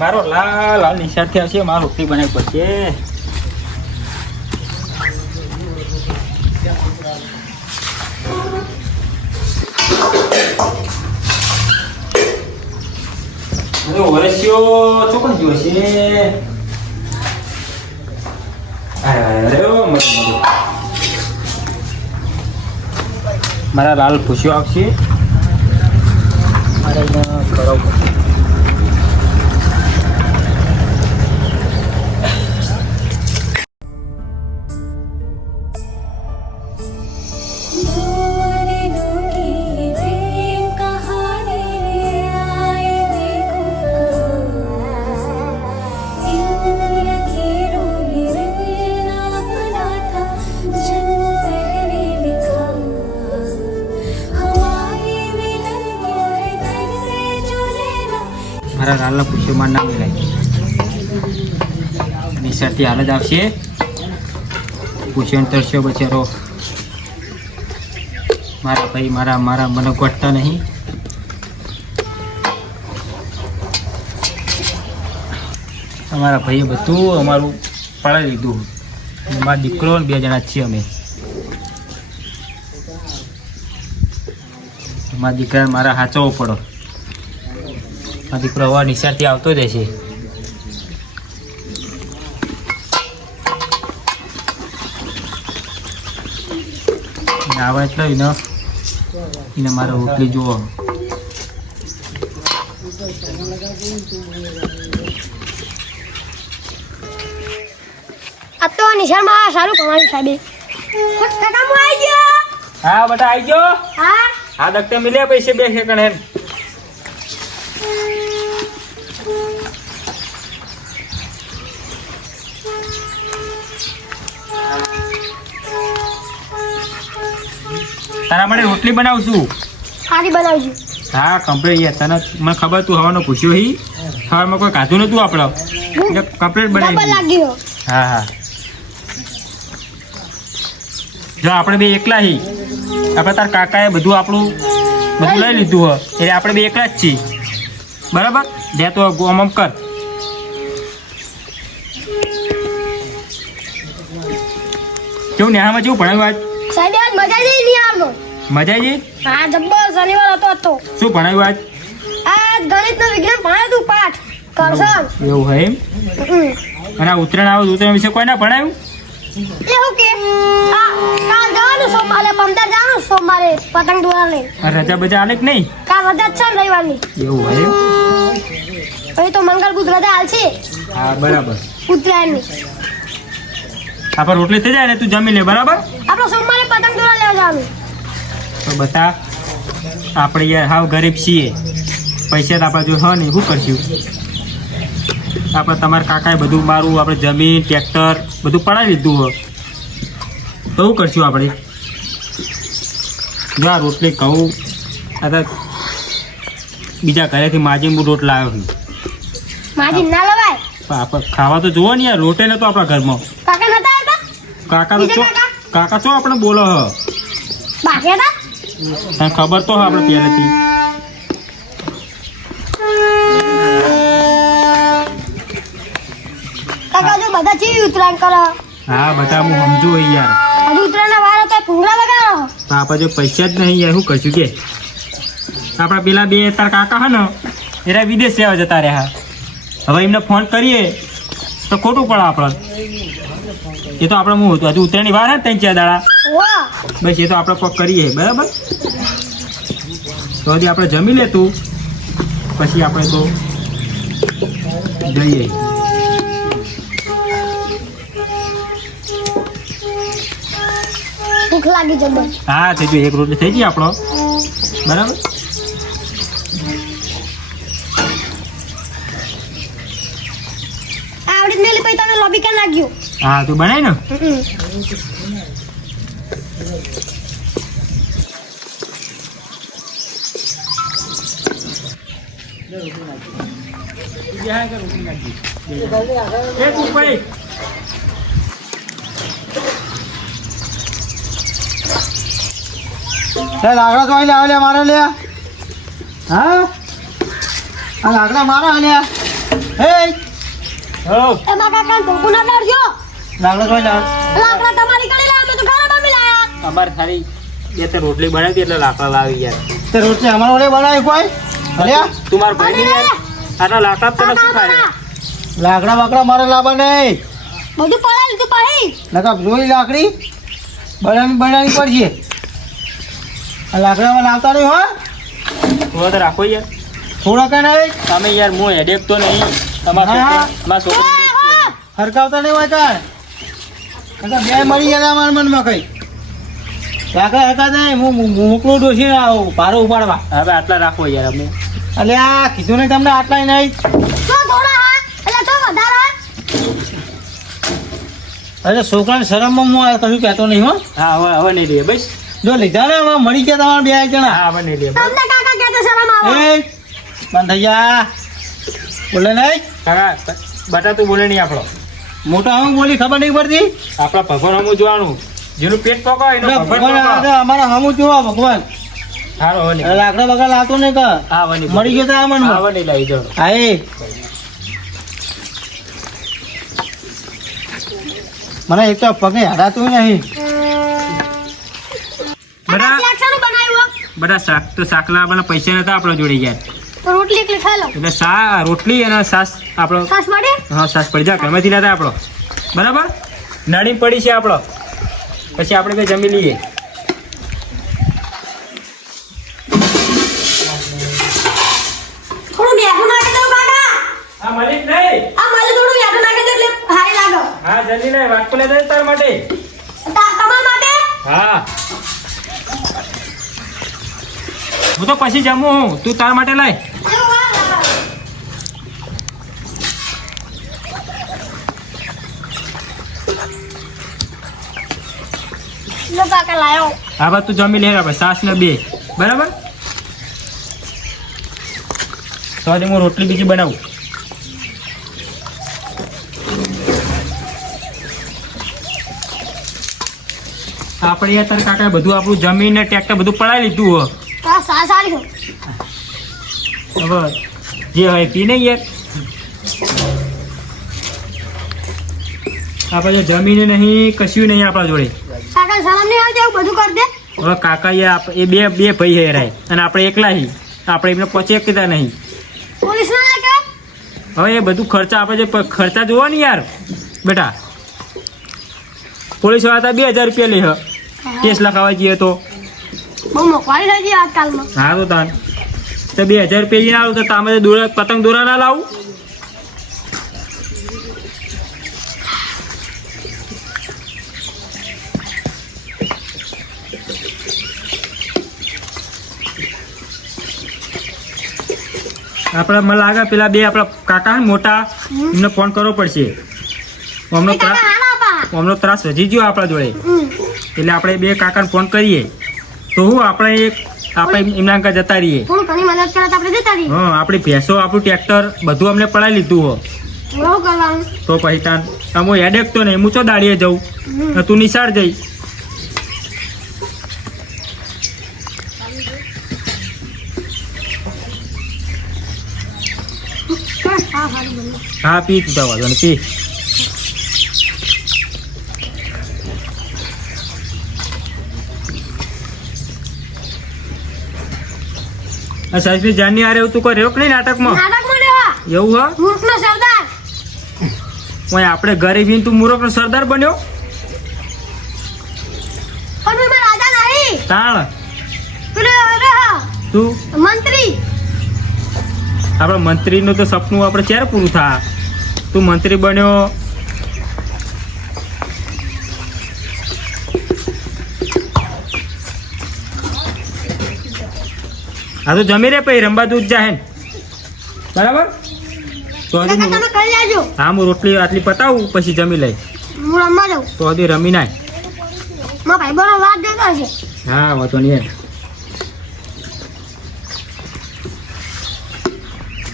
મારો લાલ નિશાળથી આવશે, મારો રોટલી બનાવી પડશે. વરસ્યો ચોકન ગયો છે. મારા લાલ ખુશીઓ આવશે. મારે અહીંયા કરાવવું પડશે. મારા લાલના પુષ્યમાં ના મિલાય. નિશાળથી હાલ જ આવશે. પુષ્યન તરસ્યો બચારો. મારા ભાઈ મારા મને ગોઠતા નહીં. અમારા ભાઈએ બધું અમારું પાડી લીધું. મારા દીકરો ને 2 જણા જ છીએ અમે. મારા દીકરાને મારા હાચવવો પડો. આ દીકરો હવા નિશાળથી આવતો જ છે. આવે એટલે એને મારે રોટલી જુઓ. આ તો નિશાળમાં સારું કમાયું સાહેબ. હા બેટા આવી ગયો. હા હા દખતે મિલ્યા પૈસે 2 સેકન્ડ એમ. તારા માટે રોટલી બનાવશું. સારી બનાવજો. હા કમ્પ્લીટ યાર. તને મને ખબર તું હવાનો પૂછ્યો હી. હવામાં કોઈ કાધું નતું આપણે એટલે કમ્પ્લીટ બનાવી લાગ્યો. હા હા જો આપણે 2 એકલા હી. આપણે તાર કાકાએ બધું આપણું લઈ લીધું હોય એટલે આપણે 2 એકલા જ છીએ. બરાબર જે તો આમ કર. કેવું નેહામાં કેવું ભણાવ્યું આજ? સાહેબ આજ મજા જઈ નહીં આવનો. મજા આવી? હા જબ્બર શનિવાર હતો. શું ભણાવ્યું આજ? આજ ગણિતનો વિજ્ઞાન ભણાવ્યું તું પાઠ કરશન. એવું હોય એમ? અને આ ઉત્તરાયણ આવે ઉત્તરાયણ વિશે કોઈ ના ભણાવ્યું? એવું કે કાલ જવાનું સોમવારે 15 જવાનું સોમવારે પતંગ દોરા લઈને. રજા બજા આલે કે નહીં? કાલ રજા છે રવિવારની. એવું હોય એમ? હવે તો મંગળ બુધ રજા હાલશે. હા બરાબર. ઉત્તરાયણની આપણે રોટલી થઈ જાય ને તું જમી લે. બરાબર આપણે સોમવારે પતંગ દોરા લેવા જવાનું. તો બતા આપણે યાર હાવ ગરીબ છીએ. પૈસા તો આપણે જો હ નહીં શું કરશું? આપણે તમારા કાકાએ બધું મારું આપણે જમીન ટ્રેક્ટર બધું પડાવી લીધું હોય તો શું કરશું આપણે? જો આ રોટલી કહું આ બીજા ઘરેથી માજી હું રોટ લાવ્યો છું. માજી ના લવાય. આપણે ખાવા તો જુઓ ને યાર. રોટે નતો આપણા ઘરમાં. કાકા નતા આવતા? કાકા તો કાકા ચો આપણે બોલો હ બાકી હતા? તને ખબર તો આપણે પહેલેથી. કાકા જો બધા ચીવી ઉતરાણ કરો. હા બધા હું સમજુ યાર. હજુ ઉતરાણના વાર હતા ભૂંગળા વગાડો. તો આપણે જો પૈસા જ નહીં યાર શું કરશું કે? આપણા પેલા 2 તાર કાકા હે ને એરા વિદેશ રહેવા જતા રહ્યા. હવે એમને ફોન કરીએ તો ખોટું પડે આપણે. એ તો આપણે હું હજુ ઉત્તરાયણની વાર હે 3-4 દાડા. બસ એ તો આપણે કોક કરીએ. બરાબર તો હજી આપણે જમી લે તું પછી આપણે તો જઈએ. ભૂખ લાગી જબર. હા થઈ ગયું. 1 રોટલી થઈ ગઈ આપણો. બરાબર આવડી મેલી પછી તમે લોબી કેમ લાગ્યું? હા તું બનાય ને. લાકડા તો લે મારે લે. હા આ લાકડા મારા લે. હે હો એમાં કાકા ભોગું ના ડરજો. લાકડા જોઈ લાવ. લાકડા તમારી કડી લાવ, મેં તો ઘરે બામી લાયા. અમારે ખાલી બે ત્રણ રોટલી બનાવી હતી એટલે લાકડા લાવી યાર. તે રોટલી અમારા વડે બનાવી કોઈ અલ્યા તું મારો ભાઈ નહીં યાર. આટલા લાકડા તને શું થાય? લાકડા બાકડા મારે લાવવા નહીં બધું પડાવી લીધું પછી. નકા જોઈ લાકડી બનાવી પડશે આ લાકડામાં લાવતા નહીં હો થોડો તો રાખો યાર. થોડા કઈ નહીં તમે યાર હું હેડેક તો નહીં. હા. તમારા છોકરા હરકાવતા નહીં હોય તાર નકા બે મરી ગયા મારા મનમાં કઈ લાકડા હરકા નહીં હું મોકલું ડોસી આવું ભારો ઉપાડવા હવે આટલા રાખો યાર અમે. અલે આ કીધું નહીં તમને આટલા નહીં તો થોડા હા એટલે તો વધારે. અરે છોકરાને શરમમાં હું આ કશું કહેતો નહીં હો હા હવે નહીં લઈએ બસ. જો લીધા ને હવે મળી ગયા તમારા બે જણા હા હવે નહીં લઈએ બસ. તમને કાકા કહેતો શરમ આવે. એ બંધ થઈ જા બોલે નહીં કાકા બટા તું બોલે નહીં આપણો. મોટા હું બોલી ખબર નહીં પડતી આપણા ભગવાન હમું જોવાનું. જેનું પેટ પકો એનો ભગવાન ભગવાન પકો. અમારા હમું જોવા ભગવાન હારો હવે નહીં. લાકડા બગડા લાવતો નહીં કર હા હવે નહીં. મળી ગયો તો આ હા, મનમાં હવે નહીં લાવી દો. હા એ મને એક તો પગે હડાતું નહીં બટા શાક શાનું બનાવ્યું? બટા શાક તો શાકલા આપણને પૈસા નતા આપણા જોડે યાર. તો રોટલી એકલી ખાઈ લો. એટલે રોટલી અને સાસ આપણો. સાસ પડે? હા સાસ પડી જા ઘરમાંથી લેતા આપણો બરાબર. નડી પડી છે આપણો પછી આપણે કઈ જમી લઈએ. થોડું બેઠું નાખી દઉં કાકા. હા મલિક નહીં. આ મારે થોડું બેઠું નાખી દઉં એટલે હારી લાગે. હા જલ્દી નહીં વાટકો લેતા તાર માટે. તમારા માટે? હા હું તો પછી જમું હું. તું તાર માટે લાય. એવું હા. લો કાકા લાયો. હા બસ તું જમી લે આપણે સાસ ને બે બરાબર. તો આજે હું રોટલી બીજી બનાવું. આપણે યાર તાર કાકા બધું આપણું જમીન ને ટ્રેક્ટર બધું પડાવી લીધું હો. તો આ સાસ આલી દો. હવે જે હોય પી નહીં યાર. આપણે જમીને નહીં કશું નહીં આપણા જોડે. કાકા શરમ નહીં આવતી એવું બધું કરી દે. હવે કાકા એ બે ભાઈ હેરાય અને આપણે એકલા હી. આપણે એમને પહોંચી શકતા નહીં. પોલીસ ના કે? હવે એ બધું ખર્ચા આપણે જે ખર્ચા જોવો ને યાર બેટા. પોલીસ વાળા 2000 રૂપિયા લે હ કેસ લખાવા જઈએ તો. બહુ મોંઘવારી થઈ ગઈ આજકાલમાં. હા તો તાન તો 2000 રૂપિયા ના આવું તો તામે દોરા પતંગ દોરા ના લાવું. આપણે મને લાગે પેલા બે આપણા કાકા ને મોટા એમને ફોન કરવો પડશે. અમનો એ કાકા હાલા પા. અમનો ત્રાસ વધી ગયો આપણા જોડે એટલે આપણે બે કાકાને ફોન કરીએ તો હું આપણે એમના આગળ જતા રહીએ. થોડું ઘણી મદદ કરે તો આપણે જતા રહીએ. હા આપણી ભેંસો આપણું ટ્રેક્ટર બધું અમને પડાવી લીધું હો. બહુ કરવાનું. તો પછી તાન હું હેડેક તો નહીં હું ચો દાડીએ જઉં ને તું નિશાળ જઈ. હા હારું બન્યું. હા પી તું વાંધો ને પી. સાહેબ જાની આરે તું કોઈ રેક નહીં નાટકમાં નાટક મળે હા. એવું હા. મૂર્ખનો સરદાર. ઓય આપણે ઘરે જઈને તું મૂરખનો સરદાર બન્યો. પણ મેં રાજા નહીં. તાણ પેલો હા તું મંત્રી. આપણા મંત્રીનું તો સપનું આપણે ક્યારે પૂરું થાય. તું મંત્રી બન્યો. હા તો જમી રે પછી રંબા દૂધ જાય બરાબર. તો હજી કાકા તમે કરી લેજો. હા હું રોટલી આટલી પતાવું પછી જમી લઈ. હું રમવા જાઉં. તો હજી રમી નાય. મારા ભાઈબંધો વાત જોતો હશે. હા વાંધો નહીં.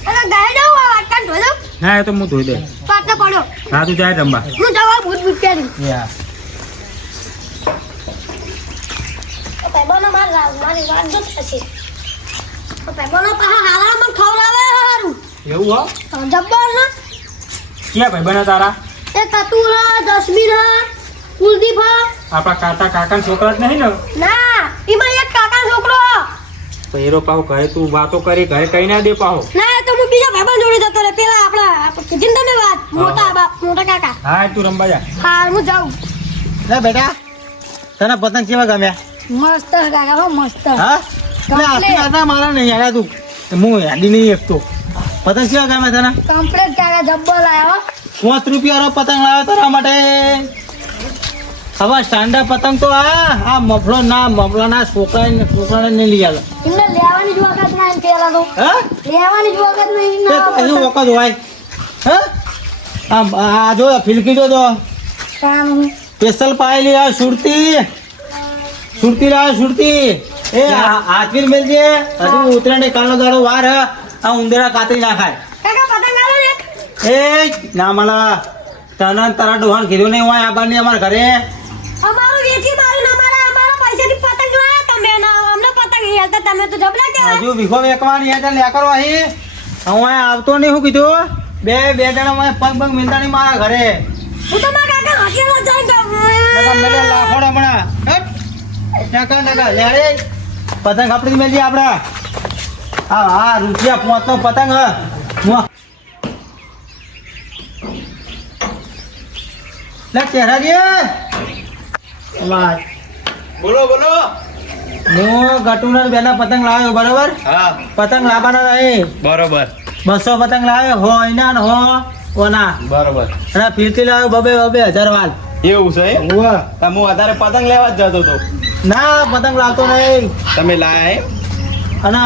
કાકા ગાય જાઉં આ વાટકા ધોઈ દઉં. હા એ તો હું ધોઈ દે. પાટલો પડ્યો. હા તું જાય રંબા. હું જવા ભૂત ભૂત પહેરી. ભાઈબંધો મારી વાત જોત હશે. ભાઈબંધો પાછા હારા મને ખવડાવે હારું. એવું હો જબ્બર ને ક્યાં ભાઈ બને તારા એ કતુરા જસમીન કુલદીપ આપણા કાકાના છોકરા જ નહીં ને ના ઈમાં એક કાકા છોકરો તો એરો પાહો ઘરે તું વાતો કરી ઘરે કઈ ના દે પાહો ના તો હું બીજા ભાઈબંધ જોડે જતો રે પેલા આપણા કીધી ને તમે વાત મોટા બાપ મોટા કાકા હા તું રમવા જા હા હું જાઉં લે બેટા તને પતંગ કેવા ગમ્યા મસ્ત કાકા હો મસ્ત હા એટલે આટલી આટલા મારા નહીં યાર તું હું યાદી નહીં એકતો પતંગ કેવા ગમ્યા તને કમ્પ્લીટ કાકા જબ્બર લાયો 5 રૂપિયાનો પતંગ લાવ્યો તારા માટે હવે સ્ટાન્ડર્ડ પતંગ તો આ મફળોના છોકરાને નહીં લઈ આવે એમને લેવાની જ વખત નહીં પેલા તો હા લેવાની જ વખત નહીં તે હજુ વખત હોય હા આમ આ જો ફિલકી જો કામ સ્પેશિયલ પાયેલી આ સુરતી લાવ સુરતી એ હાથવીર મેલજે હજુ ઉતરાણી કાલનો દાડો વાર હે આ ઉંદેડા કાતરી નાખાય કાકા પતંગ આલો ને એ ના મળા તને તારા ડોહાણ કીધું નહીં હોય આબાની અમારા ઘરે અમારું વેચી મારું અમારા પૈસાથી પતંગ લાયા તમે ના અમને પતંગ હેલતા તમે તો જબલા કેવા હજુ વિખો વેકવાની હે લે કરો અહીં હું આવતો નહીં હું કીધું બે જણા મને પગ મિલતા નહીં મારા ઘરે હું તો મારા કાકા હાથીમાં નકા જઈને મેલે લાફોડ હમણાં નકા લે પતંગ આપણી મેલજી આપડા હા રૂપિયા 5 નો પતંગ હ લે ચહેરાજી બોલો બોલો હું ગટુનર બેના પતંગ લાવ્યો બરોબર હા પતંગ લાવવાના નહીં બરોબર 200 પતંગ લાવ્યો હો એના ને હો ઓના બરોબર અને ફીરતી લાવ્યો બબે 1000 વાલ એવું છે એમ? ઉવ્વ. તો હું વધારે પતંગ લેવા જ જતો હતો ના પતંગ લાવતો નહીં તમે લાયા એમ? અને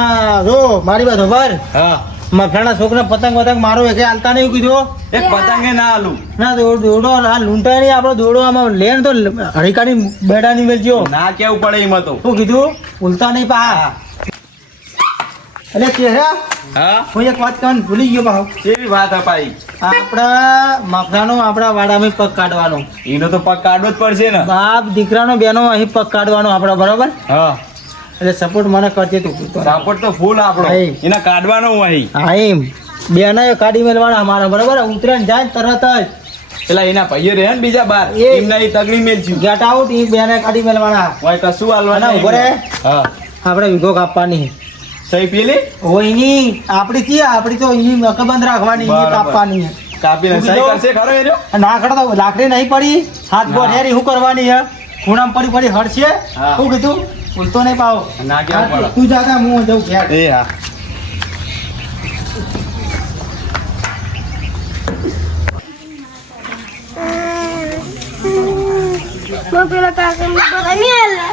જો મારી વાત ખબર હા મફરાના છોકરા પતંગ મારો એકે હાલતા નહીં કીધું એક પતંગે ના આલું ના દોડો આ લૂંટાય નહીં આપણો દોડો આમાં લે ને તો હરિકાની બેડા ની મેલજો ના કેવું પડે એમાં તો શું કીધું ભૂલતા નહીં પા એટલે ચહેરા હા હું એક વાત કહું ભૂલી ગયો ભાવ કેવી વાત અપાઈ આપણા મફરાનો આપણા વાડામાં પગ કાઢવાનો એનો તો પગ કાઢવો જ પડશે ને બાપ દીકરાનો બેનો અહીં પગ કાઢવાનો આપણો બરોબર હા એટલે સપોર્ટ મને કરજે તું સાપોર્ટ તો ફૂલ આપણો હા. એના કાઢવાનો હું અહીં હા એમ બેનો કાઢી મેળવાના અમારા બરોબર ઉતરે જાય ને તરત જ પેલા એના ભાઈઓ રહે ને બીજા બાર એ- એમના એ તગડી મેલ છું ગેટ આઉટ એ બેને કાઢી મેળવાના હોય કશું હાલવાના અને ઉભો રહે. હા આપણે વિગો કાપવાની સહી પેલી ઓયની આપણી થી આપણી તો એની નકબંધ રાખવાની એની બરાબર. કાપવાની છે. કાપીને શું સહી કીધું? કરશે ખરો એનો ના કરતો લાકડી નહીં પડી હાથ ના. ગોળ હેરી શું કરવાની છે ખૂણામાં પડી હડશે હા. શું કીધું ભૂલતો નહીં પાવ ના કેવું પડે. તું જાતા હું જઉં ઘેર એ હા मैं पेला काका ने पता नहीं आला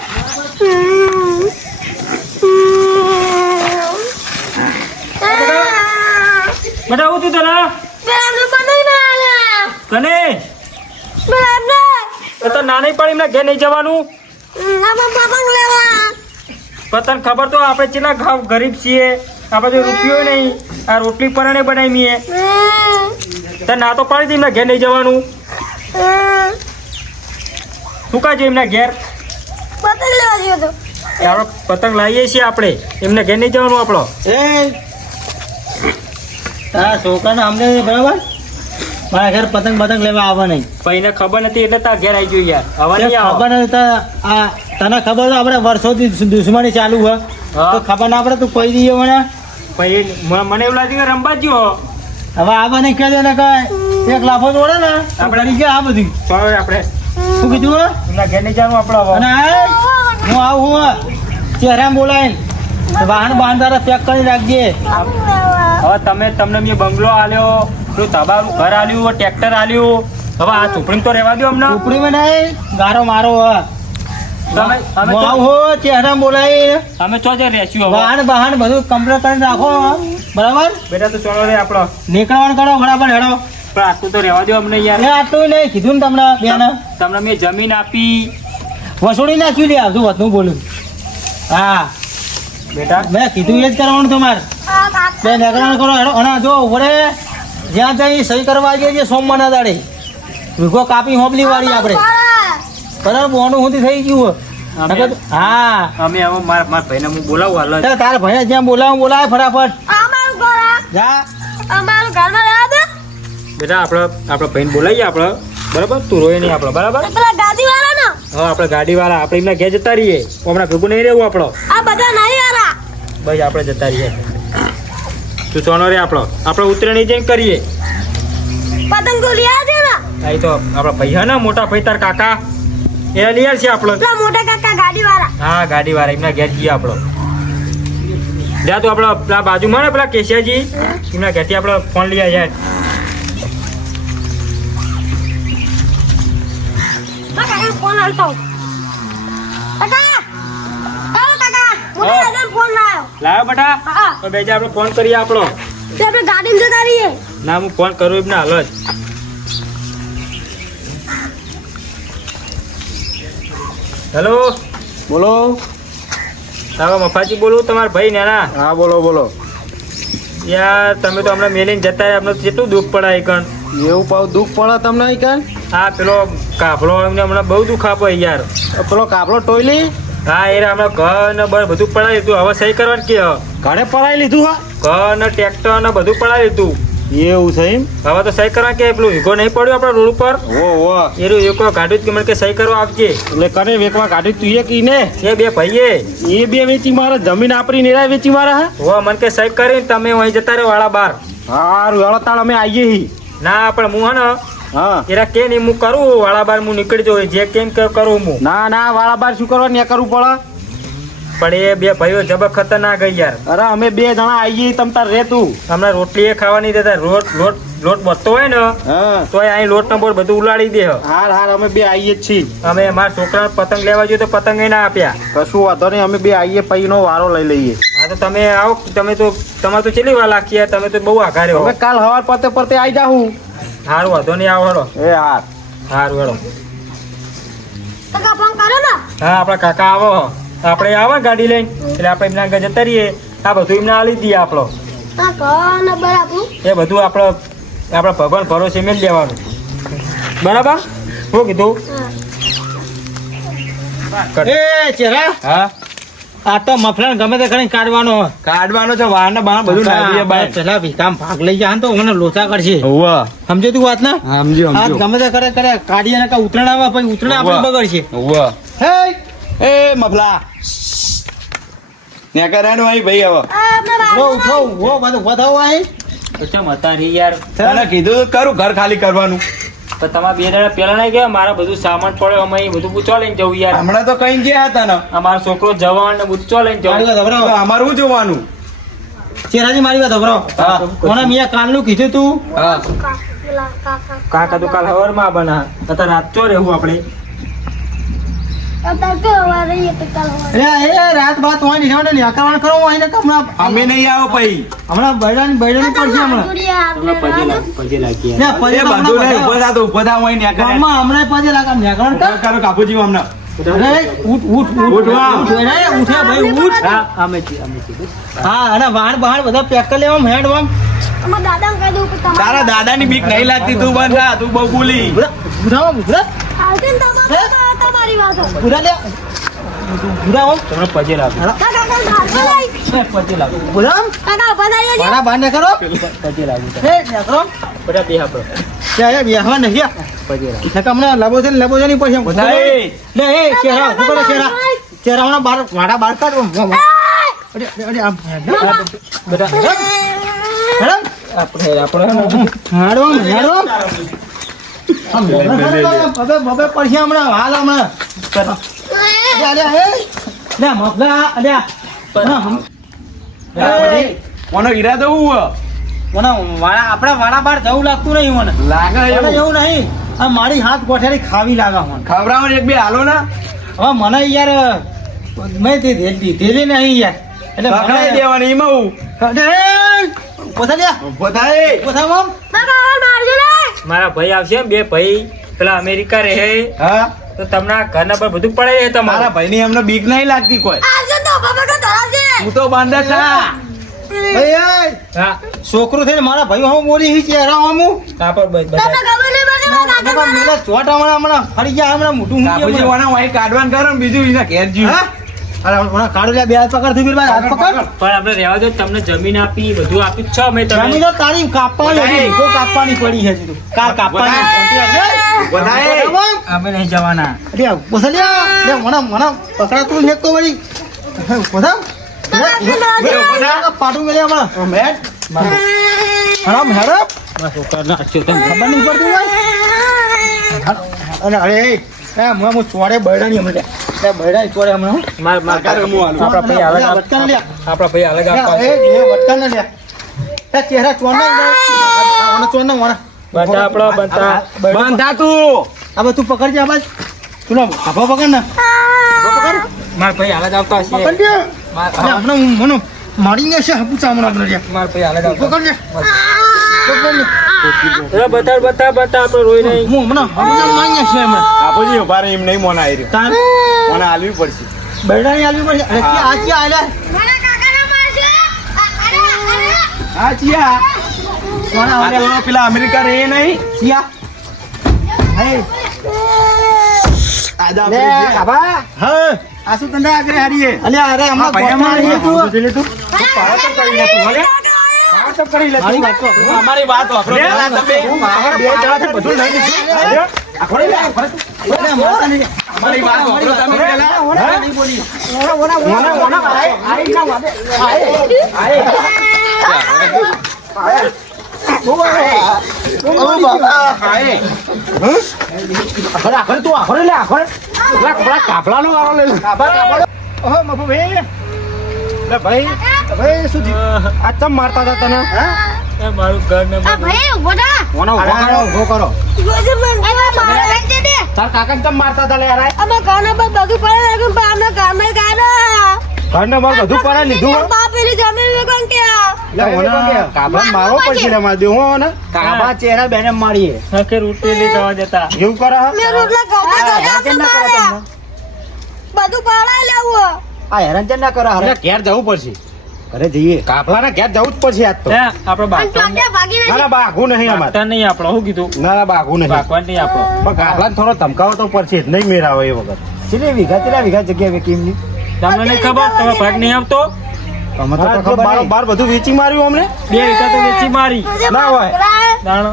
બેટા ઉતી તને पेला ने पता नहीं आला કને पेला ने તો નાની પડી એમને ઘેર નહીં જવાનું हम पतंग लेवा પતંગ ખબર તો આપણે કેટલા ગરીબ છીએ આપણે તો રૂપિયો નહીં આ રોટલી પરણે બનાવીએ તો ના તો પાડી દે એમને ઘેર નહીં જવાનું શું કાજે એમના ઘેર पतंग लेवा दियो तो આપણે પતંગ લાવીએ છીએ આપણે એમને ઘેર નહીં જવાનું આપણો એ તારા છોકરાને અમને બરાબર મારા ઘેર પતંગ લેવા આવવા નહીં પણ એને ખબર નથી એટલે તાર ઘેર આવી ગયું યાર હવે તે નહીં આવો ખબર નથી આ તને ખબર તો આપણે વર્ષોથી દુશ્મની ચાલુ હોય હા. તો ખબર ના પડે તું કહી દઈએ મને પછી મને એવું લાગ્યું કે રંબા જ ગયો હવે આવવા નહીં કહેજો ને કઈ એક લાફો જોડે ને આપણે કરી ગયા આ બધું તો હવે આપણે શું કીધું હો? એમના ઘેર નહીં જવાનું આપણો હવે અને આ હું આવું હું ચહેરા બોલાય વાહન બાંધારા પેક કરી રાખજે હવે તમને મેં બંગલો આલ્યો પેલું તબારું ઘર આલ્યું ટ્રેક્ટર આલ્યું હવે આ ચોપડી તો રહેવા દો અમને ઉપડીમાં નહીં ગારો મારો હો. તમે અમે હું તો- આવું હો ચહેરા બોલાય અમે ચો જ રહેશું હવે વાહન બહાન બધું કમ્પ્લીટ કરીને રાખો બરાબર બેટા તો ચલો રે આપણો નીકળવાનું કરો બરાબર હેડો પણ આટલું તો રહેવા દો અમને યાર એ આટલું નહીં કીધું ને તમને બેન તમને મેં જમીન આપી વસોડી નાખ્યું લે આવતું વધુ બોલું હા બેટા મેં કીધું એ જ કરવાનું તમારે બે નીકળવાનું કરો હેડો અને જો ઉભરે જ્યાં જઈ સહી કરવા આવીએ છીએ સોમવારના દાડે વિગો કાપી હોબલી વાળી આપણે બરાબર બોનું સુધી થઈ ગયું અમે- નકર તો- હા અમે હવે મારા ભાઈને હું બોલાવું હાલ જ. તારે ભાઈ જ્યાં બોલાવે ફટાફટ અમારું ઘર જા અમારું ઘરમાં રહેવા દે. બેટા આપણે ભાઈને બોલાવીએ આપણે, બરાબર? તું રોય નહીં આપણે, બરાબર? તો પેલા ગાદીવાળા ને, હા, આપણે ગાડીવાળા આપણે એમના ઘેર જતા રહીએ. હમણાં ભેગું નહીં રહેવું આપણો. આ બધા નહીં વાળા. ભાઈ આપણે જતા રહીએ. તું સોનો રે આપણે ઉતરેણી જઈને કરીએ. પતંગો લીયા છે ને, અહીં તો આપણા ભાઈ હે ને, મોટા ભાઈ તાર કાકા, એ લઈ આવશે આપણો. પેલા મોટા કાકા ગાડીવાળા. હા, ગાડીવાળા એમના ઘેર જઈએ આપણો. જ્યાં તો આપણે પેલા બાજુમાં ને પેલા કેશિયાજી, એમના ઘેરથી આપણે ફોન લઈ આવ્યા. કાકા ફોન આલતો. કાકા, મોટા દાદાનો ફોન લાવ્યો. લાવ્યો બેટા? હા. તો બેજા આપણે ફોન કરીએ આપણો. તે આપણે ગાડીમાં જતા રહીએ. ના, હું ફોન કરું એમને હાલ જ. હેલો, બોલો. તારો મફાજી બોલું, તમારા ભાઈ નાના. હા, બોલો બોલો. યાર તમે તો હમણાં મેલીને જતા રહ્યા, અમને કેટલું દુઃખ પડાય કણ. એવું પાછું દુઃખ પડે તમને અહીં કાન? હા, પેલો કાફલો એમને હમણાં બહુ દુઃખ આપે યાર. પેલો કાપલો ટોયલી હા, એ હમણાં ઘર ને બધું પડાવી લીધું. હવે સહી કરવાનું કે ઘરે પડાવી લીધું હા? ઘર ને ટ્રેક્ટર ને બધું પડાવી લીધું. એવું છે એમ? હવે તો સહી કરવા કે પેલું ઈગો નહીં પડ્યું આપણા રોડ ઉપર. ઓ એરું ઈગો કાઢ્યું કે મને કે સહી કરવા આપજે. એટલે કને વેકવા કાઢી તું કી ને? એ બે ભાઈએ એ બે વેચી મારે જમીન આપણી નિરાય વેચી મારે હા? હો મને કે સહી કરીને તમે અહીં જતા રહ્યો વાળા બાર. હારું હેળો તાળ અમે આવીએ હી. ના પણ હું હે ને હા. એરા કે નહીં હું કરું વાળા બાર, હું નીકળી જાઉં જે કેમ કે કરું હું. ના ના વાળા બાર શું કરવા ત્યાં કરવું પડે? પણ એ બે ભાઈઓ જબર ખતરનાક ગઈ યાર. અરે અમે બે જણા આવીએ તમ તાર રે તું. હમણાં રોટલી એ ખાવા નહીં દેતા. લોટ બધતો હોય ને હા. તો અહીં લોટ ને બોટ બધું ઉલાડી દે. હાર હાર અમે બે આવીએ જ છીએ. અમે મારા છોકરાને પતંગ લેવા જોઈએ તો પતંગ ના આપ્યા. કશું વાંધો નહીં અમે બે આવીએ પછી નો વારો લઈ લઈએ. હા, તો તમે આવો. તમારે તો કેટલી વાર લાગી યાર, તમે તો બહુ આઘારે હો. અમે કાલ સવાર પરતે આવી જાઉં. સારું, વાંધો નહીં, આવો હેડો. એ હાર. સારું હેડો. કાકા ફોન કરો ને. હા, આપણા કાકા આવો. આપણે આવે ગાડી લઈને એટલે આપણે એમના આગળ જતા રહીએ. આ બધું એમને આલી દઈએ આપણો. હા, ઘર ને બરાબર. એ બધું આપણા ભગવાન ભરોસે મેળ લેવાનું. બરાબર? શું કીધું? એ ચેરા, હા, આ તો મફલર ગમે તે કરીને કાઢવાનો હોય. કાઢવાનો છે વાહન બાણ બધું નાખીએ બાય. પેલા ભીકામ ભાગ લઈ જાય તો મને લોચા કરશે. હોવા સમજો તું વાત ને? સમજ્યો આ ગમે તે કરે કાઢીએ ને ઉતરણ આવે પછી ઉતરણ આપણે બગડશે. હોવા. હે એ મફલા ને કરાનો ભાઈ ભાઈ હવે ઉઠો બધું વધાવો અહીં. તો ચમ અતારી યાર. તને કીધું તો કરું ઘર ખાલી કરવાનું. પણ તમારા બે દાડા પહેલા નહીં ગયા, મારા બધું સામાન પડ્યો, અમે અહીં બધું પૂછવા લઈને જવું યાર. હમણાં તો કઈ ગયા હતા ને. અમારો છોકરો જવાન ને પૂછવા લઈને મારી જવું. વાત તો હભરાવો. અમારું શું જોવાનું? ચેરાજી મારી વાત હભરાવો. હા. મને મિયા કાલનું કીધું તું. હા. પેલા કાકા. કાકા તો કાલ હવારમાં બના. અત્યારે રાત ચો રહેવું આપણે. અત્યારે તો હવા રહીએ તો કાલ હવા. એ રાત બાત હોય ને ને ન્યાકરવાનું કરો હોય ને હમણાં અમે નહીં આવો પછી. હમણાં બૈરાની પડશે હમણાં. પજે લાગી ને યાર. પછી એ બધું નહીં ઉભો થા તો ઉભો થા હોય ને કરે. હમણાં પછી લાગે ન્યાકરણ કર. કરો કાપુજી હમણાં. અરે ઉઠ ઉઠવા. ઉઠે ભાઈ ઉઠ. હા, અમે છીએ. હા અને વાહણ બહાર બધા પેક કરી લેવા હેડ વામ. અમારા દાદાને કહી દઉં કે તમારે તારા દાદાની બીક નહીં લાગતી તું બંધ થા તું બહુ બોલી. બુરા બુરા આવતી ને તમારે તો તમારી વાતો. બુરા લે બુરા ઓમ તમને પજે લાગુ. કાકા કાકા ધારકો લઈ. પજે લાગુ. બુરા કાકા ઉભા થઈ જજો. વાડા બહાર ને કરો. પજે લાગુ. હે ન્યાકરો બધા બે આપણે. ત્યાં બેહવા નહીં પજે લાગુ. એટલે હમણાં લબો છે ને લબો છે નહીં પછી બધા એ. લે એ ચહેરા ઉભો કરો ચહેરા ચહેરા હમણાં બાર વાડા બહાર કાઢો. અરે આમ બધા હેડમ આપણે હાડવામ હેડવામ બબે બબે પડશે હમણાં હાલ હમણાં અલ્યા હે લે મફલા અલ્યા કોનો ઈરાદો હું મને વાળા આપણા વાળા બાર જવું લાગતું નહીં મને લાગે મને એવું. એવું નહીં આ મારી હાથ ગોઠેલી ખાવી લાગે મને ખવડાવો ને એક બે હાલો ના. હવે મને યાર મેં તે દીધેલી નહીં યાર એટલે પકડાઈ દેવાની એમાં હું. પોતા લ્યા ઉભો થા એ. પોતા મમ કાકા હાલ મારજો ને. મારા ભાઈ આવશે ને, બે ભાઈ પેલા અમેરિકા રહે, હા તો તમને આ ઘરના પર બધું પડે છે મારા તમારા. ભાઈની અમને બીક નહીં લાગતી કોઈ. આવજો તો બાબા કા ધરાવજે. હું તો બાંધા થા. ભાઈ હા, છોકરો થઈને મારા ભાઈ હું બોલી હી ચહેરા હું કાપડ બધા. તમને ખબર નહીં પડે મારા કાકા મેલા ચોટ હમણાં ફરી ગયા હમણાં મોટું હું કાપુજી વાળા વાઈ કાઢવાનું કરો ને બીજું એના ઘેર જ્યું. હા અરે ઓના કાઢો લે બે હાથ પકડ સુબીરભાઈ હાથ પકડ પણ આપણે રહેવા દો તમને જમીન આપી બધું આપ્યું જ છે અમે જમીન તમે તો તારી કાપવાની હતી તો કાપવાની પડી છે હજી તો કાર કાપવાની બધાએ. અમે નહીં જવાના અરે બસલિયા લે મને પકડા તું લે તો વળી બધા પાટું મેલે હમણાં મેટ હરામ હેડપ બસ ઉપર ના છે તને ખબર નહીં પડતી હોય અરે એ હું ચોરે બૈડાની હમણાં લે બૈડાની ચોરે હમણાં માર માર આપણા ભાઈ અલગ વટકા લે આપણા ભાઈ અલગ આપવા એ વટકા લે એ ચહેરા ચોર ના ચોર ના વાળા બતા આપણો બતા બંધા તું હવે તું પકડજે આ બાજ તું આભો પકડ ને આભો પકડ માર ભાઈ અલગ આવતા છે પકડ જે માર હમણાં હું મને મારી ને છે હપુચા હમણાં આપણે માર ભાઈ અલગ આવતા પકડ જે પકડ બતા બતા બતા આપણે રોઈ નહીં હું હમણાં મારી ને છે હમણાં બાપુજી ઉભા રહે, એમ નહીં મોના આવી રહ્યો. તાર મને હાલવી પડશે. બૈડાની આલવી પડશે અરે કે આ કે આલે મારા કાકાના મારશે હા ચિયા સોના આ આલે તો પેલા અમેરિકા રહે નહીં સિયા હે આદા લે આબા હા આ શું તંડા આગળ હારીએ અલે અરે હમણાં ભાઈ ગોઠવા અમારે નહીં તું લે તું પાવર તો કરી લે તું હલે પાવર તો કરી લે મારી તું વાત તો અમારી વાત વાપરો લે, પેલા તમે હું બે જણાથી બધું લઈ લીધું આખો લે અરે મારતા નહીં અમારી વાત વાપરો તમે પેલા ઓના નહીં બોલી ઓના આઈ ના વાદે ઓ બાબા આય આખરે તું આખરે લે આખરે પેલા કાપલાનો વાળો લે ઓહો મફુ ભાઈ લે ભાઈ ભાઈ શું થયું આ ચમ મારતા હતા તને એ મારું ઘર ને આ ભાઈ ઉભો થા ઓનો ઉભો કરો રોજ મન મારા વેચે દે તાર કાકા ચમ મારતા હતા લે યાર અમે કાના પર બધું પડે લાગ્યું પણ અમે કામે કાના ઘરને માર બધું કરા લીધું બાપેલી જમીન વેકન કે લે ઓના કાબા મારો પડશે લે માર દેવો ને કાબા ચહેરા બેને મારીએ હકે રૂટી લઈ જવા દેતા એવું કરે મે રોટલા ખાતા ખાતા બધું પાડા લેવું આ હેરાન ચેન ના કરો એટલે હારે ઘેર જવું પડશે ઘરે જઈએ કાપલાના ઘેર જવું જ પડશે આજ તો એ આપણો બાટો કાંટા ભાગી ના ના બાઘું નહીં અમાર બાટો નહીં આપણો શું કીધું ના ના બાઘું નહીં બાકવાન નહીં આપણો પણ કાપલાને થોડો ધમકાવો તો પડશે જ નહીં મેરાવો એ વખત ચેલી વીઘા જગ્યા વે કેમની તમને નહીં ખબર તમે ભાગ નહીં આવતો અમે તો હા, ખબર બારો નહીં બાર બધું વેચી માર્યું અમને 2 વીઘા તો વેચી મારી ના હોય દાણો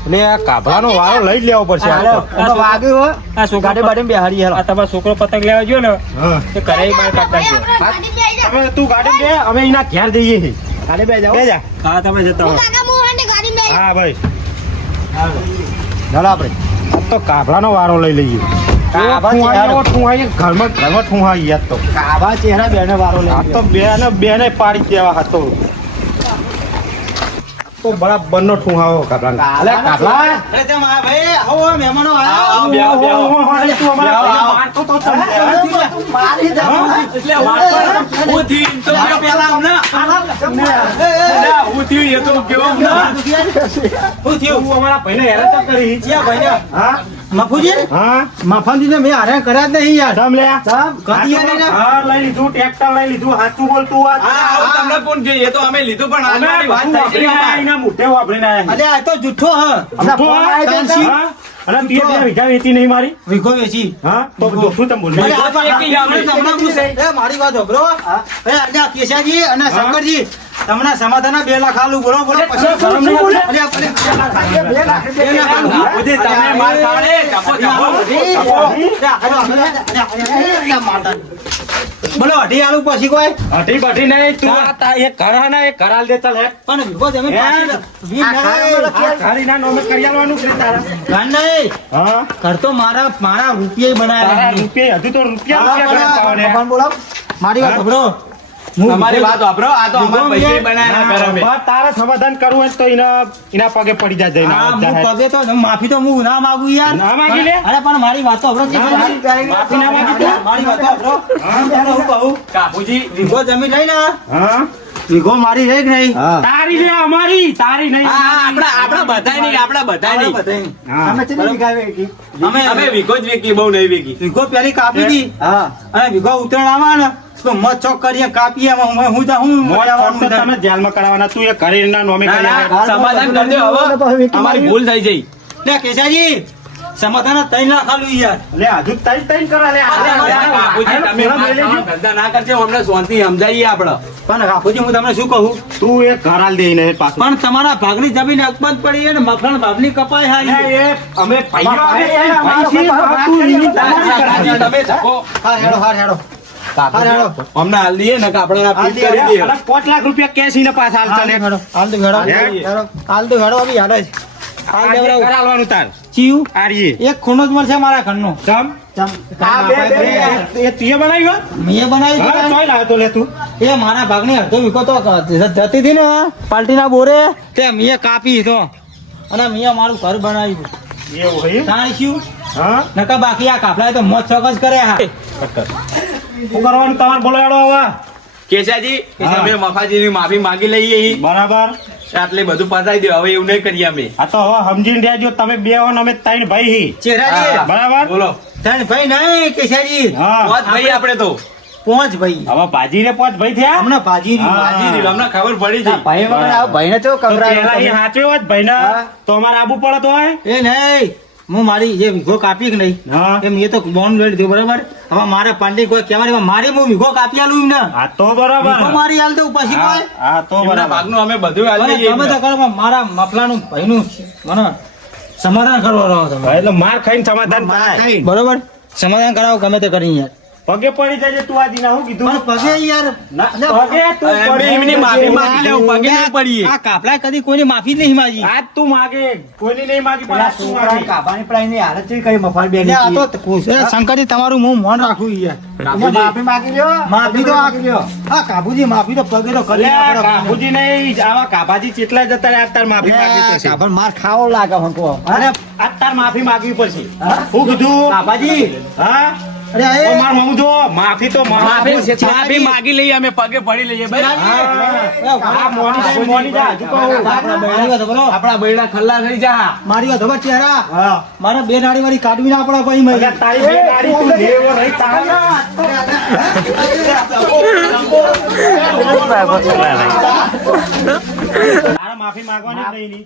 એટલે આ કાપલાનો વારો લઈ જ લેવો પડશે આજ તો. અમે વાગ્યું હો આ છોકરો ગાડે બાડે બેહાડી હેલો આ તમારો છોકરો પતંગ લેવા ગયો ને હા તે ઘરે બહાર કાઢતા ગયો ગાડી બે જા હવે તું ગાડી બે અમે એના ઘેર જઈએ છીએ ગાડે બે જાઓ બે જા હા તમે જતા હો કાકા મોહન ગાડી બે હા ભાઈ ચાલો આપણે આજ તો કાપલાનો વારો લઈ લઈએ કાબા ઠુંહાઈ ચહેરા એવો ઠુંહાઈ ઘરમાં ઠુંહાઈ યાદ તો કાબા ચહેરા બેને વારો લે આ તો બે ને પાડી દેવા હતો તો બરાબર નો ઠુંહાવો કાપલાને. અલે કાપલા અરે તેમ આ ભાઈ આવો મહેમાનો આવો તું અમારા મારતો તો તમને. મારી દે એટલે મારતો હું થી તો પેલા હું થયું એ તો કેવો શું થયું તું અમારા ભાઈને હેરાન તો કરી ચિયા ભાઈ હા મફુજી હા મફાજી ને મેં હારે કર્યા જ નહીં યાર સમ લે સમ કદી યાર એને હા લઈ લીધું ટ્રેક્ટર લઈ લીધું સાચું બોલ તું આ તમને કોણ કે એ તો અમે લીધું પણ અમે આની વાત બધું થઈ વાપરીને આયા, ગઈ એના મોઢે વાપરીને આયા. અરે આ તો જુઠ્ઠો હ જુઠ્ઠું હા? અને બે વીઘા વેચી નહીં મારી વીઘો વેચી હા તો જુઠ્ઠું તમે બોલ્યો. અરે આ તો હમણાં પૂછે. એ મારી વાત સાંભળો. એ આજે આ કેશાજી અને શંકરજી તમને સમાધાન 2 લાખ આલુ બોલો બોલો પછી શરમ નહીં આવતી? અરે આપણે 2 લાખ આલુ. ઉદય તમે માર તાળે જપો બોલો અઢી આલુ પછી કોઈ અઢી બઢી નહીં તું આ તા એક ઘર હે ને એક ઘર હાલ દે ચાલ હે પણ વીઘો જમીન પાછી વી આ નહીં. ઘરીના નોમે કરી આલવાનું છે તારા ઘર નહીં હા ઘર તો મારા રૂપિયા તારા બનાવ્યા રૂપિયા હજુ તો રૂપિયા રૂપિયા કરે પાવડે. બોલો મારી વાત સાંભળો અમારી વાત વાપરો આ તો અમાર પૈસે બનાવ્યા ઘર અમે બસ તારે સમાધાન કરવું હોય તો એના પગે પડી જાય જઈને હા, જાહેર. હું પગે તો માફી તો હું ના માંગુ યાર ના માંગી લે. અરે પણ મારી વાત તો સાંભળો. માફી ના માંગી તું? મારી વાત તો સાંભળો. હું કહું કાપુજી વીઘો જમીન રહી ને હા વીઘો મારી રહી કે નહીં તારી લે અમારી તારી નહીં આપડા બધાય નહીં આપડા બધાય નહીં બધાય. હા. અમે કેટલી વીઘા વેચી? અમે વીઘો જ વેકી બહુ નહીં વેકી વીઘો પેલી કાપી હતી અને વીઘો ઉતરણ આવા ને તો મત ચોક કરીએ કાપીએ હું મોજ શોખ તો તમે જેલમાં કરાવવાના તું એ ઘરેના નોમે કરી આલે. સમાધાન કરજો હવે અમારી ભૂલ થઈ જઈ લે કેશાજી સમાધાન જ 3 લાખ આલું યાર. લે હજુ તઈ કરા લે બાપુજી, તમે મારવાનો ધંધા ના કરજો, અમને શાંતિ સમજાઈએ આપણે. પણ બાપુજી હું તમને શું કહું, તું એક ઘર આલ દે ને પાછું પણ તમારા ભાગની જમીન અકબંધ પડી છે ને મફળણ ભાગની કપાય હારી. એ અમે ભાઈઓ કાકાજી, તમે જાઓ. હાર હેડો હાર હેડો હાર હેડો અમને હાલ દઈએ ને કે આપણે હાલ ફીટ કરી દઈએ. 5 લાખ રૂપિયા કેશ ને પાછા હાલ ચાલે હેડો હાલ તો હેડો હેડો હાલ તો હેડો અભી હેડો જ. હાલ દેવરાવ કરાવવાનું તાર ચીયું આરીએ એક ખૂણો જ મળશે મારા ઘરનો. ચમ આ બે એ તીએ બનાવ્યો મેં બનાવી હા દીધા. ચોય લાવ્યો તો લે તું એ મારા ભાગની અડધો વીઘો તો જતી હતી ને પાલટીના બોરે તે મેં કાપી તો અને મેં મારું ઘર બનાવ્યું. એવું હઈ તાણ શું હા નકા બાકી આ કાફલા તો મોજ શોખ જ કરે હા. શું કરવાનું તમારે બોલો હેડો હવે કેશાજી, હા. અમે મફાજીની માફી માંગી લઈએ ઈ. બરાબર આટલે બધું પતાવી દો, હવે એવું નહીં કરીએ અમે. આ તો હવે સમજીને રહેજો તમે બે હો ને અમે 3 ભાઈ હી ચેરાજી હા. બરાબર બોલો. તાણ ભાઈ નહીં કેશાજી હા પાંચ ભાઈ આપણે તો. 5 ભાઈ હવે ભાજી ને 5 ભાઈ થયા હમણાં ભાજી હા. હાજી દીધું, અમને ખબર પડી છે. ભાઈ વગર આ ભાઈને તો તો પેલા ઈ કબરાય હાચવ્યો હોત ભાઈ ના હા. તો અમારે આબુ પડત હોય એ નહીં હું મારી જે વીઘો કાપી કે નહીં હા એમ એ તો બોન્ડ લઈ દીધું બરાબર. હવે મારે પાંડી કોઈ કહેવાની મારી હું વીઘો કાપી આલું એમ ને આ તો બરાબર વીઘો મારી હાલ દઉં પછી કોઈ હા તો એમના બરાબર ભાગનું અમે બધું હાલ મને દઈએ ગમે તો એમને. કરો પણ મારા મફલાનું ભાઈનું મને સમાધાન કરવો રહો તમે હા, એટલે માર ખાઈને સમાધાન થાય બરોબર સમાધાન કરાવો ગમે તે કરી યાર. પગે પડી જાય તું આ દીના હું કીધું પણ પગે યાર ના, પગે તું અમે પડી એમની માફી માંગી લેવું, પગે નહીં પડીએ. આ કાફલા કદી કોઈની માફી જ નહીં માગી. આજ તું માગે કોઈની નહીં માગી પણ આજ તું માગે એટલે આ તો શંકરજી તમારું હું મોન રાખું યાર. માફી તો હા કાબુજી માફી તો પગે તો કરી અલ્યા, નાખો. કાબુજી નહીં આવા કાભાજી ચેટલા જતા રહ્યા તાર માફી માંગવી પડશે કાબર માર ખાવો લાગે હંકો. અને આજ તાર માફી માંગવી પડશે હું કીધું કાબાજી હા અરે ઓ એ માર મામુ જો માફી તો માફી માંગી લઈએ, અમે પગે પડી લઈએ ભાઈ. હા મોની જા હજુ કહું મારી વાત બરો આપણા બૈડા ખલ્લા થઈ જા. મારી વાત ખબર ચહેરા હા મારા બે નાડી વાળી કાઢવી ના પડે પછી અલ્યા, તારી બે ગાડી તું લેવો નહીં તારા તારા માફી માંગવાની જ નહીં ની.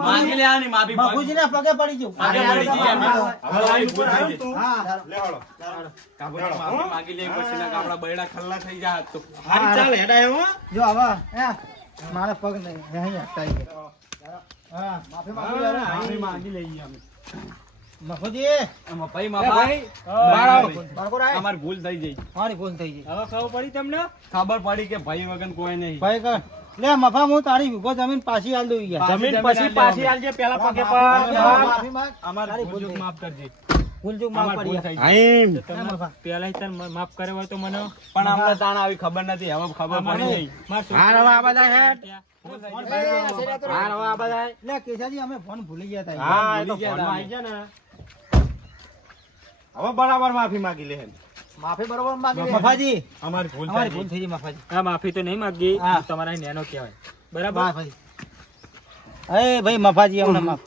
માંગી લેવાની માફી. બાપુજીને પગે પડી ગયો. પગે પડી જઈએ અમે. હવે આવી ભૂલ થઈ ગઈ. હા લે હળો. કાબુજી માફી માંગી લઈએ, પછી ના આપણા બૈડા ખલ્લા થઈ જા તો. હારી ચાલ હેડા એવો જો આવા મારા પગ નહીં અહીંયા હટાઈ ગયા. હા માફી માંગી લે. માફી માંગી લઈએ અમે મફુજી આમાં ભાઈ માફી. બહાર આવો. બાળકો રાય અમારી ભૂલ થઈ ગઈ. મારી ભૂલ થઈ ગઈ. હવે ખબર પડી તમને ખબર પડી કે ભાઈ વગર કોઈ નહીં. ભાઈ કર લે મફા હું તારી વીઘો જમીન પાછી આલ દઉં યાર. જમીન પછી પાછી આલજે પેલા પગે પર માફી માંગ. અમારી તારી ભૂલ ભૂલ થઈ. માફ કરજે. ભૂલ ચૂક માફ અમારી ભૂલ કરી. થઈ ગઈ. આઈમ મફા. પેલા તને માફ કરે હોય તો મને પણ અમને તાણ આવી ખબર નથી, હવે ખબર પડી ગઈ. હાર હવે આ બધા હેડ હાર હવે આ બધા લે કેશાજી અમે ફોન ભૂલી ગયા તા. હા એ તો ફોનમાં આઈ ગયા ને હવે બરાબર માફી માંગી લે માફી બરોબર માંગી લે. મફાજી અમારી ભૂલ અમારી થઈ ભૂલ થઈ ગઈ મફાજી. આ માફી તો નહીં માગી હા. તમારા નેનો કહેવાય બરાબર મફાજી એ ભાઈ મફાજી અમને માફ.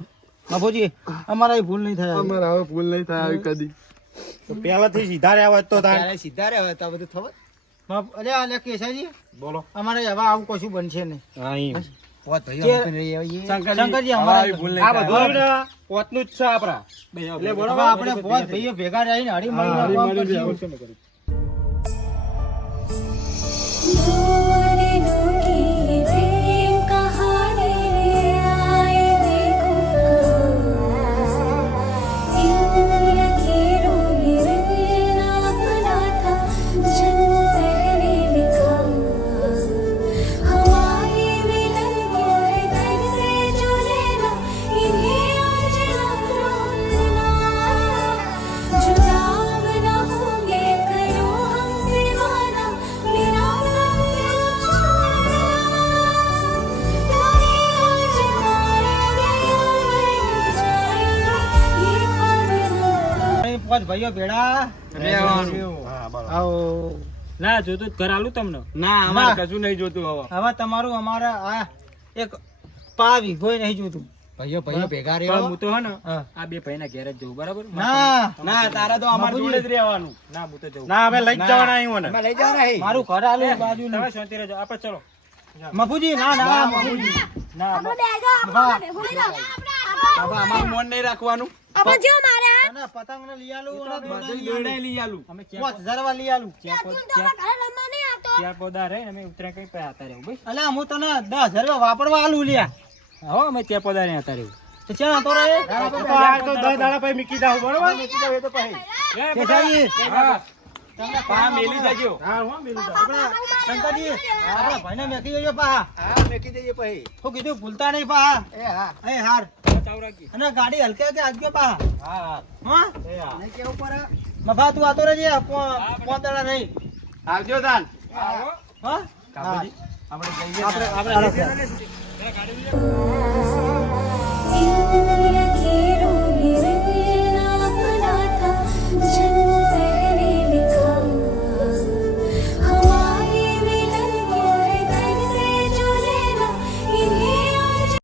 મફુજી અમારા એ ભૂલ નહીં થાય. હવે ભૂલ નહીં થાય આવી કદી. તો પહેલાથી સીધા રહ્યા હોત તો તાર સીધા રહે તો બધું થવા. અલે કેશાજી બોલો અમારે હવે આવું કશું બનશે નહીં. આઈમ શંકરજી અમારે આવી ભૂલ નહીં આ થાય. બધું હવે પોતનું જ છે આપણા એટલે બરોબર આપણે પાંચ ભાઈઓ ભેગા રહીને હળી મળીને કામ કરશું. दूरी दूरी प्रेम कहानी आई देखो इन लकीरों में रहना अपना था जन्म पहले लिखा हमारे मिलन को है घर से जो लेना इन्हें आज हम रोकना जुदा न होंगे करो हमसे वादा मेरा પાંચ ભાઈઓ ભેળા આવો. ના જોતું જ ઘર આલું તમને ના અમારે કશું નહીં જોતું હવે. હવે તમારું અમારા આ એક પા વીઘોય નહીં જોતું. ભાઈઓ ભેગા પણ હું તો હે ને હા. આ બે ભાઈના ઘેર જ જવું બરાબર ના ના તારા તો અમાર જોડે જ રહેવાનું. ના હું તો જવું ના અમે લઈ જ જવાના આવ્યું ને લઈ જાવ ને મારું ઘર આલું બાજુ તમે શાંતિ રહેજો આપણે ચલો મફુજી ના ના મફુજી ના આપણે બેજો આપણે ભૂલી જાઓ આપણે હવે અમારું મોન નહીં રાખવાનું આપણે જો મારે અને પતંગ ને લઈ આલું અને દોરડા બધું લઈ દોરડા આલું. લઈ આલું અમે 5000 વાળી લઈ આલું. ઘરે રમવા નહીં આવતો ચાર પોદા રહે અમે ઉતરા કઈ પે આતા રહેવું ભાઈ અલ્યા હું તને 10,000 રૂપિયા વાપરવા આલું લ્યા. હો અમે ચાર પોદા રહે આતા રહેવું તો ચાલ હતો રે તો આ તો 10 દાડા પછી મૂકી દઉં બરોબર કેસાજી, પા મેલી જજો હા હો મેલું દઉં. આપણે શંકરજી આપણા ભાઈને મેકી જઈએ પાહા. હા મેકી દઈએ પછી શું કીધું ભૂલતા નહીં પાહા. એ હાર ચાવ રાખી અને ગાડી હલકે હલકે આજકે પાહા. હા હા નહીં કેવું પડે મફા તું આતો રહેજે પાંચ દાડા નહીં. આવજો તાન આવો હા કાબુજી આપણે જઈએ આપણે इल्ल